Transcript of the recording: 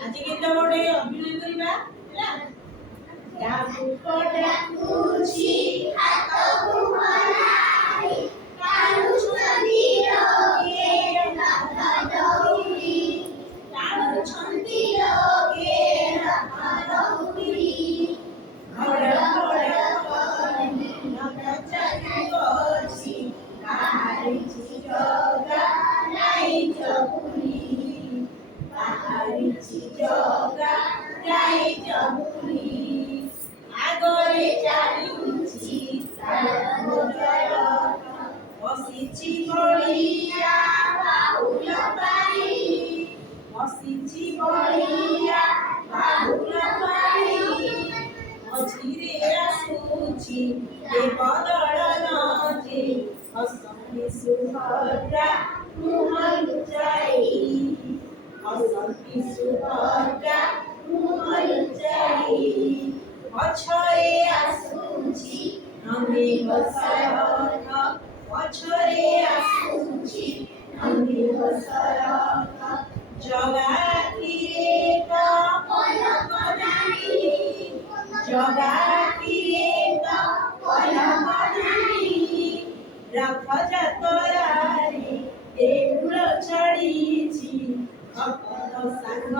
ଆଜି ଗୀତ ଗୋଟେ ଅଭିନୟ କରିବା ହେଲା। ଡାକୁକ ଡାକୁଛି ହାତକୁ ହଲାଇ ଟାଣୁଛନ୍ତି ଲୋକେ ରଥ ଦଉଡ଼ି ଟାଣୁଛନ୍ତି ଲୋକେ ରଥ ଦଉଡ଼ି ଘଡ଼ ଘଡ଼ କରି ରଥ ଚାଲିବଛି ବାହାରିଛି ଜଗା ଯାଇଛ ପୁରୀ ବାହାରିଛି ଜଗା ଯାଇଛ ପୁରୀ ଆଗରେ ଚାଲୁଛି ବସିଛି ବଳିଆ ବାହୁଲ ପାଇ ବସିଛି ବଳିଆ ବାହୁଲ ପାଇ ମଝିରେ ଆସୁଛି ଦେବଦଳନ ଯେ ହସନ୍ତି ସୁଭଦ୍ରା ମୁହଁ ଲୁଚାଇ ହସନ୍ତି ସୁଭଦ୍ରା ମୁହଁ ଲୁଚାଇ ପଛରେ ଆସୁଛି ନନ୍ଦିଘୋଷ ରଥ ପଛରେ ଆସୁଛି ନନ୍ଦିଘୋଷ ରଥ ଜଗା ଆଖିରେ ତ ପଲକ ନାହିଁ ଜଗା ଆଖିରେ ତ ପଲକ ନାହିଁ ରଥଯାତ୍ରାରେ ଦେଉଳ ଛାଡ଼ିଛି ଅପର ସାଙ୍ଗ